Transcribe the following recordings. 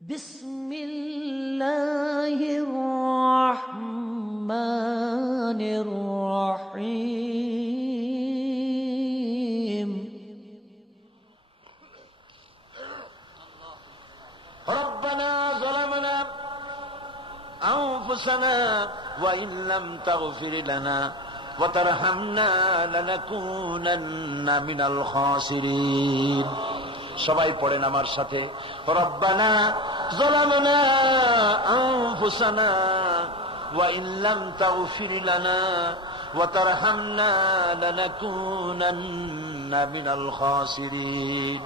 বিসমিল্লাহির রহমানির রহিম। ربنا ظلمنا أنفسنا وإن لم تغفر لنا وترحمنا لنكونن من الخاسرين। সবাই পড়েন আমার সাথে, রব্বানা যালামনা আনফুসানা ওয়া ইন লাম তাগফির লানা ওয়া তারহামনা লানাকুনান্না মিনাল খাসিরিন।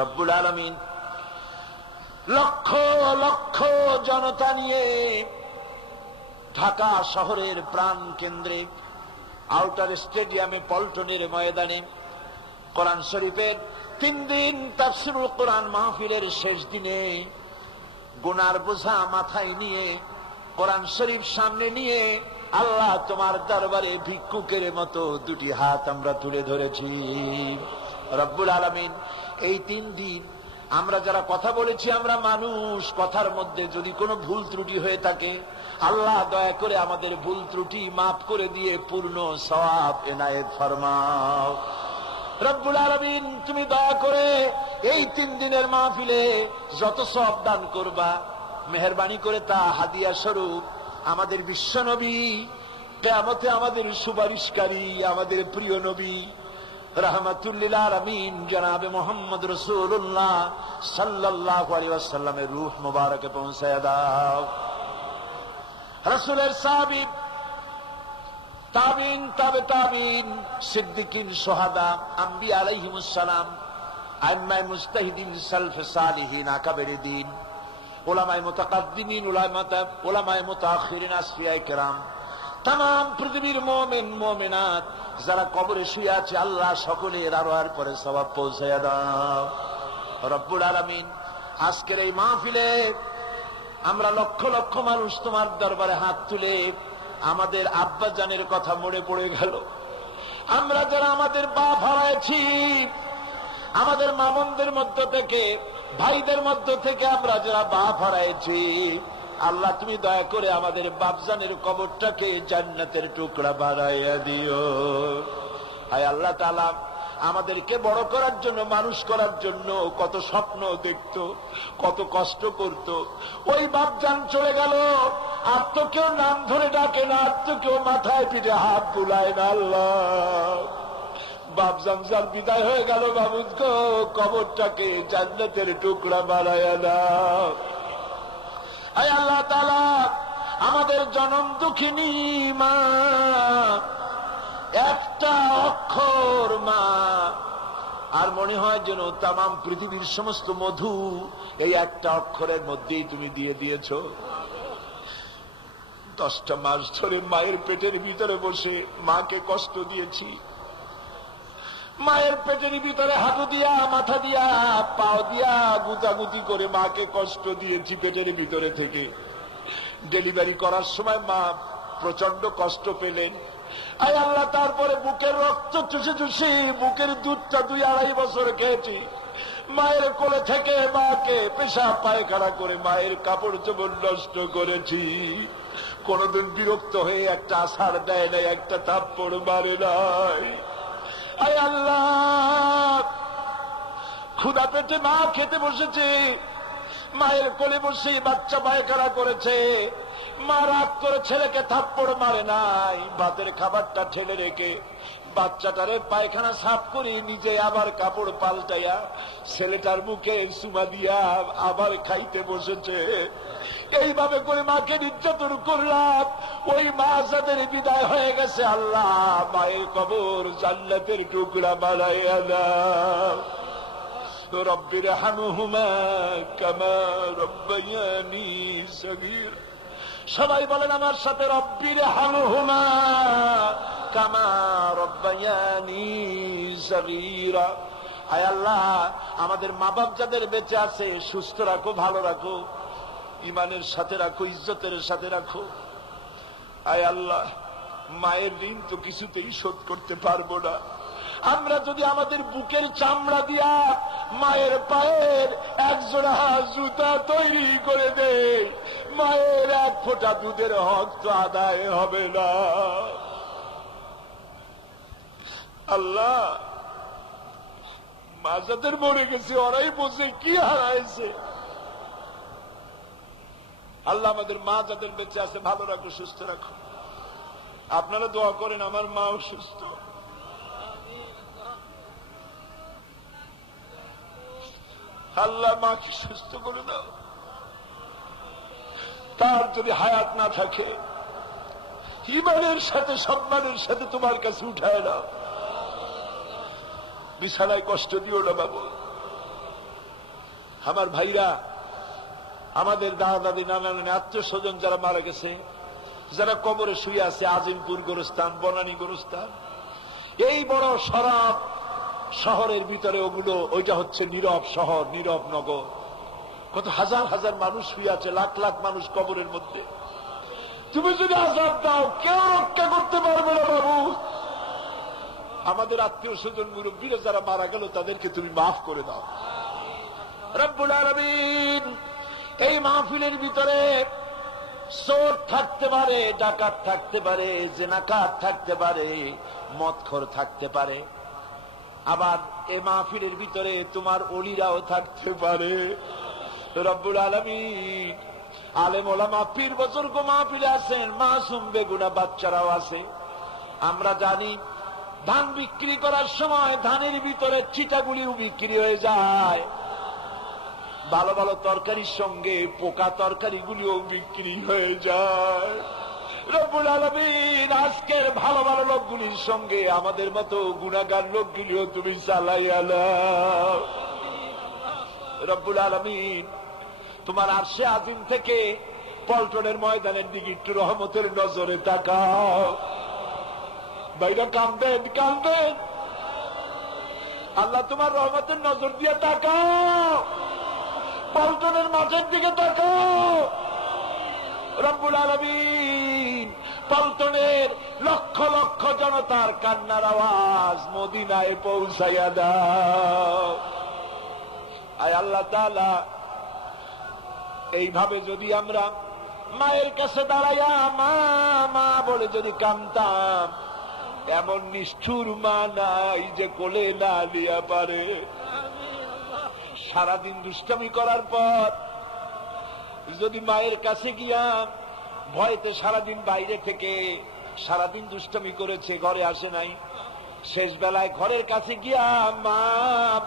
রব্বুল আলামিন লক্ষ লক্ষ জনতা নিয়ে ঢাকা শহরের প্রাণ কেন্দ্রে আউটার স্টেডিয়ামে পল্টনের ময়দানে কোরআন শরীফের 3 দিন তাফসীরুল কোরআন মাহফিলের শেষ দিনে গুনার বোঝা মাথায় নিয়ে কোরআন শরীফ সামনে নিয়ে আল্লাহ তোমার দরবারে ভিক্ষুকের মতো 2টি হাত আমরা তুলে ধরেছি। রব্বুল আলামিন এই 3 দিন আমরা যারা কথা বলেছি, আমরা মানুষ, কথার মধ্যে যদি কোনো ভুল ত্রুটি হয়ে থাকে আল্লাহ দয়া করে আমাদের ভুল ত্রুটি মাফ করে দিয়ে পূর্ণ সওয়াব এনায়েত ফরমাও। রব্বুল আলামিন তুমি দয়া করে এই 3 দিনের মাহফিলে যত সওয়াব দান করবা মেহেরবানি করে তা হাদিয়া স্বরূপ আমাদের বিশ্বনবী, কিয়ামতে আমাদের সুপারিশকারী, আমাদের প্রিয় নবী রাহমাতুল লিল আলামিন জনাবে মুহাম্মদ রাসূলুল্লাহ সাল্লাল্লাহু আলাইহি ওয়াসাল্লামের রূহ মুবারকে পৌঁছায়া দাও। রাসূলের সাহাবী, তাবিন, তাবে তাবিন, সিদ্দিকিন, শুহাদা, আম্বিয়া আলাইহিমুস সালাম, আইম্মায়ে মুজতাহিদিন, সালফে সালিহিন, আকাবেরে দ্বীন, উলামায়ে মুতাকাদ্দিমিন, উলামায়ে মুতাআখিরিন, আসফিয়ায়ে কেরাম, तमाम পৃথিবীর মুমিন মুমিনাত যারা কবরে শুয়ে আছে আল্লাহ সকলের আরোহার পরে সওয়াব পৌঁছায়া দাও। রব্বুল আলামিন আজকের এই মাহফিলে আমরা লক্ষ লক্ষ মানুষ তোমার দরবারে হাত তুলে আমাদের আব্বা জানের কথা মনে পড়ে গেল। আমরা যারা আমাদের বাপ হারাইছি, আমাদের মামুনদের মধ্য থেকে, ভাইদের মধ্য থেকে আমরা যারা বাপ হারাইছি, আল্লাহ তুমি দয়া করে আমাদের বাপজানের কবরটাকে জান্নাতের টুকরা বানাইয়া দিও। হায় আল্লাহ তাআলা আমাদেরকে বড় করার জন্য, মানুষ করার জন্য কত স্বপ্ন দেখতো, কত কষ্ট করত। ওই বাপজান চলে গেল, আর তো কেউ নাম ধরে ডাকে না, আর তো কেউ মাথায় পিঠে হাত বুলায় না। আল্লাহ বাপজান যার বিদায় হয়ে গেল, বাবুদ গো কবরটাকে জান্নাতের টুকরা বানাইয়া দাও। আয় আল্লাহ তাআলা আমাদের জনম দুঃখিনী মা, একটা অক্ষর মা, আর মনে হয় যেন তামাম পৃথিবীর সমস্ত মধু এই একটা অক্ষরের মধ্যেই তুমি দিয়ে দিয়েছ। 10টা মাস ধরে মায়ের পেটের ভিতরে বসে মাকে কষ্ট দিয়েছি, মায়ের পেটের ভিতরে হাঁটু দিয়া, মাথা দিয়া, পাও দিয়া গুতাগুতি করে মাকে কষ্ট দিয়েছি পেটের ভিতরে থেকে। ডেলিভারি করার সময় মা প্রচন্ড কষ্ট পেলেন। আয় আল্লাহ তারপরে বুকের রক্ত চুষে চুষে বুকের দুধটা 2-2.5 বছর খেয়েছি। মায়ের কোলে থেকে মাকে পেশাব পায়খানা করে মায়ের কাপড় চোপড় নষ্ট করেছি। কোনদিন বিরক্ত হয়ে একটা আছাড় দেয় নাই, একটা থাপ্পড় মারে নাই। আয় আল্লাহ ক্ষুধা পেটে মা খেতে বসেছে, মায়ের কোলে বসে বাচ্চা পায়খানা করেছে, মা রাগ করে ছেলেকে থাপ্পড় মারে নাই, ভাতের খাবারটা ঠেলে রেখে বাচ্চাটারে পায়খানা সাফ করে নিজে আবার কাপড় পাল্টাইয়া ছেলেটার মুখে চুমা দিয়া আবার খাইতে বসেছে। এইভাবে করে মাকে নির্যাতন করলাম। ওই মা যাদের বিদায় হয়ে গেছে আল্লাহ মায়ের কবর জান্নাতের টুকরা বানাইয়া দাও। রব্বির হামহুমা কামা রব্বায়ানি সগীরা। সবাই বলেন আমার সাথে, রব্বির হামহুমা কামা রব্বায়ানি সগীরা। আয় আল্লাহ আমাদের মা বাপ যাদের বেঁচে আছে সুস্থ রাখো, ভালো রাখো, ইমানের সাথে রাখো, ইজ্জতের সাথে রাখো। আয় আল্লাহ মায়ের ঋণ তো কিছুতেই শোধ করতে পারবো না, আমরা যদি আমাদের বুকের চামড়া দিয়া মায়ের পায়ের একজোড়া জুতা তৈরি করে দেই, মায়ের এক ফোঁটা দুধের হক তো আদায় হবে না। আল্লাহ, মা যাদের মরে গেছে ওরাই বোঝে কি হারাইছে। আল্লাহ আমাদের মা যাদের বেঁচে আছে ভালো রাখো, সুস্থ রাখো। আপনারা দোয়া করেন আমার মাও সুস্থ। আল্লাহ মাকে সুস্থ করে দাও। তার যদি হায়াত না থাকে ঈমানের সাথে সম্মানের সাথে তোমার কাছে উঠায় নাও। বিছানায় কষ্ট দিও না বাবু। আমার ভাইরা, আমাদের দাদা দাদি নানা নানি আত্মীয় স্বজন যারা মারা গেছে, যারা কবরে শুয়ে আছে, আজিমপুর গোরস্থান, বনানী গোরস্থান, এই বড় শরাব শহরের ভিতরে ওগুলো, ওইটা হচ্ছে নীরব শহর, নীরব নগর। কত হাজার হাজার মানুষ শুয়ে আছে, লাখ লাখ মানুষ কবরের মধ্যে। তুমি যদি আযাব দাও কেউ রক্ষা করতে পারবে না বাবু। আমাদের আত্মীয় স্বজন মুরব্বীরা যারা মারা গেল তাদেরকে তুমি মাফ করে দাও রব্বুল আলামিন। এই মাহফিলের ভিতরে চোর থাকতে পারে, ডাকাত থাকতে পারে, জিনাকার থাকতে পারে, মদখোর থাকতে পারে, আবার এই মাহফিলের ভিতরে তোমার ওলিরাও থাকতে পারে রব্বুল আলামিন। আলেম ওলামা পীর বুজুর্গ মাহফিলে আছেন, মাসুম বেগুনা বাচ্চারাও আছে। আমরা জানি ধান বিক্রি করার সময় ধানের ভিতরে চিটাগুলিও বিক্রি হয়ে যায়, ভালো ভালো তরকারির সঙ্গে পোকা তরকারিগুলিও বিক্রি হয়ে যায়। রব্বুল আলামিন আজকের ভালো ভালো লোকগুলির সঙ্গে আমাদের মতো গুনাহগার লোকগুলিও তুমি চালাইয়া নাও রব্বুল আলামিন। তোমার আরশে আযীম থেকে পল্টনের ময়দানের দিকে একটু রহমতের নজরে তাকাও। বাইরা কাঁদবেন কাঁদবেন, আল্লাহ তোমার রহমতের নজর দিয়ে তাকাও। পল্টনের মাঠের দিকে তাকাও রব্বুল আলামিন। পল্টনের লক্ষ লক্ষ জনতার কান্নার আওয়াজ মদিনায় পৌঁছাইয়া দাও। আয় আল্লাহ তাআলা, এইভাবে যদি আমরা মায়ের কাছে দাঁড়াইয়া মা মা বলে যদি কাঁদতাম, এমন নিষ্ঠুর মা নাই যে কোলে না লিয়া পারে। সারাদিন দুষ্টামি করার পর যদি মায়ের কাছে গিয়া ভয়তে সারাদিন বাইরে থেকে সারাদিন দুষ্টামি করেছে, ঘরে আসে নাই, শেষ বেলায় ঘরের কাছে গিয়া মা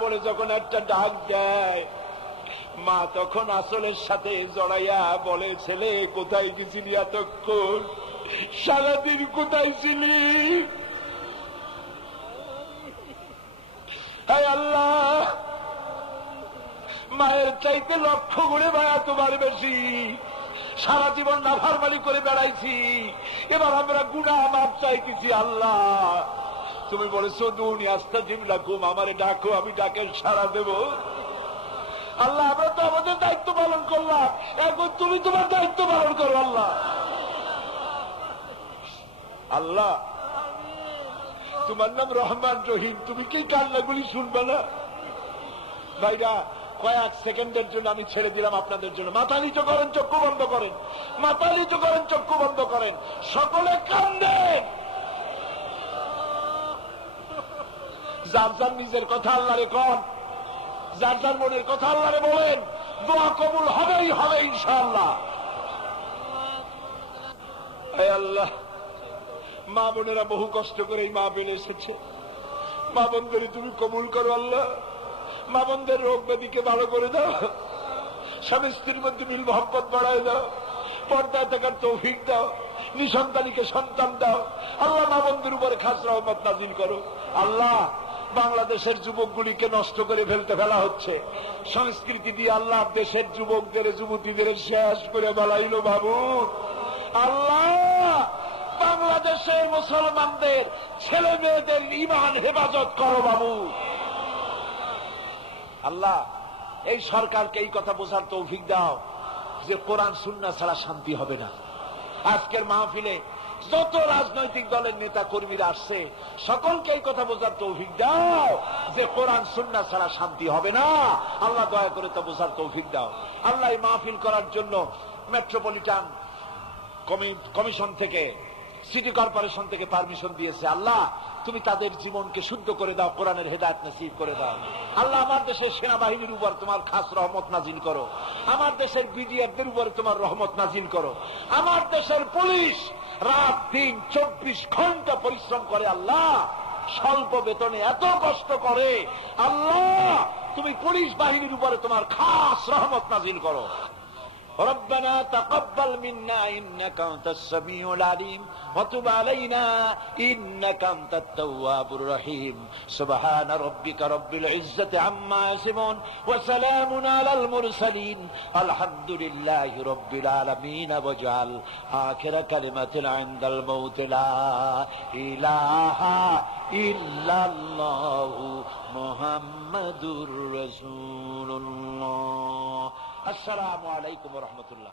বলে যখন একটা ডাক দেয়, মা তখন আসলের সাথে জড়াইয়া বলে, ছেলে কোথায় গেছিলি এতক্ষণ, সারাদিন কোথায় ছিলি? হায় আল্লাহ, মায়ের চাইতে লক্ষ গুণে মায়া তোমার বেশি। সারা জীবন নাফরমানি করে বেড়াইছি, এবার আমরা গুনাহ মাপ চাইতেছি। আল্লাহ তুমি বলেছো দুনি আস্তাজিব লাকুম, আমারে ডাকো আমি ডাকের সাড়া দেব। আল্লাহ আমরা তো আমাদের দায়িত্ব পালন করলাম, এখন তুমি তোমার দায়িত্ব পালন করো। আল্লাহ আল্লাহ তোমার নাম রহমান রহিম, তুমি কি কান্নাগুলি শুনবে না? ভাইরা, কয়েক সেকেন্ডের জন্য আমি ছেড়ে দিলাম আপনাদের জন্য। মাথা নিচু করেন, চক্ষু বন্ধ করেন, মাথা নিচু করেন, চক্ষু বন্ধ করেন, সকলে কান্দেন। যার যার নিজের কথা আল্লাহরে কন, যার যার মনের কথা আল্লাহরে বলেন, দোয়া কবুল হবেই হবে ইনশাআল্লাহ। হে আল্লাহ, মা বোনেরা বহু কষ্ট করে এই মা বেড়ে এসেছে, মা বোনদের তুমি কবুল করো আল্লাহ। মা বোনদের রোগ ব্যাধিকে ভালো করে দাও, স্বামী স্ত্রীর মধ্যে মিল মহব্বত বাড়ায় দাও, পর্দায় থাকার তৌফিক দাও, নিঃসন্তানীকে সন্তান দাও। আল্লাহ মা বোনদের উপরে খাস রহমত নাজিল করো। আল্লাহ বাংলাদেশের যুবকগুলিকে নষ্ট করে ফেলা হচ্ছে, সংস্কৃতি দিয়ে আল্লাহ দেশের যুবকদের যুবতীদের শেষ করে বেলাইল বাবু। আল্লাহ বাংলাদেশের মুসলমানদের ছেলে মেয়েদের ঈমান হেফাজত করো বাবু। আল্লাহ এই সরকারকে এই কথা বোঝার তৌফিক দাও যে কোরআন সুন্নাহ ছাড়া শান্তি হবে না। আজকের মাহফিলে যত রাজনৈতিক দলের নেতা কর্মীরা আসছে সকলকে এই কথা বোঝার তৌফিক দাও যে কোরআন সুন্নাহ ছাড়া শান্তি হবে না। আল্লাহ দয়া করে তা বোঝার তৌফিক দাও। আল্লাহ এই মাহফিল করার জন্য মেট্রোপলিটন কমিশন থেকে, সিটি কর্পোরেশন থেকে পারমিশন দিয়েছে। আল্লাহ তুমি তাদের জীবনকে শুদ্ধ করে দাও, কোরআনের হেদায়েত নসিব করে দাও। আল্লাহ আমার দেশের সেনাবাহিনীর উপর তোমার খাস রহমত নাজিল করো, আমার দেশের বিডিআরদের উপর তোমার রহমত নাজিল করো। আমার দেশের পুলিশ রাত দিন 24 ঘন্টা পরিশ্রম করে আল্লাহ, স্বল্প বেতনে এত কষ্ট করে আল্লাহ, তুমি পুলিশ বাহিনীর উপরে তোমার খাস রহমত নাজিল করো। ربنا تقبل منا إنك أنت السميع العليم وتب علينا إنك أنت التواب الرحيم سبحان ربك رب العزة عما يصفون وسلام على المرسلين الحمد لله رب العالمين واجعل آخر كلمة عند الموت لا إله إلا الله محمد رسول الله। আসসালামু আলাইকুম ওয়া রাহমাতুল্লাহ।